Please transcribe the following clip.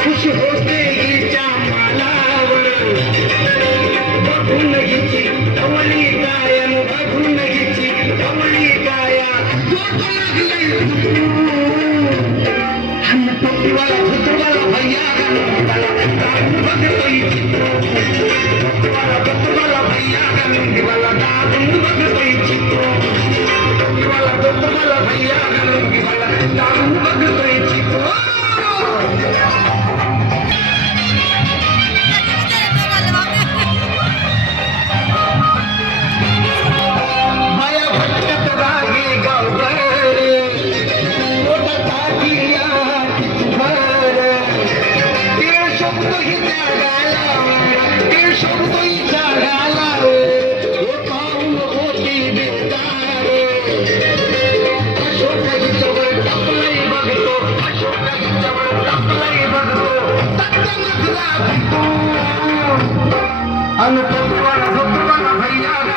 खुश होते हिच्या मालावर बघून हिची कवळी गायन बघून हिची कवळी गाया डोकं लागलंय हम टोपीवाला भुतवाला भैया गाणं बघतोय टोपीवाला भैया गाणं दाबून बघतोय चित्र टोपीवाला भैया गाणं दाबून बघतोय चित्र भैया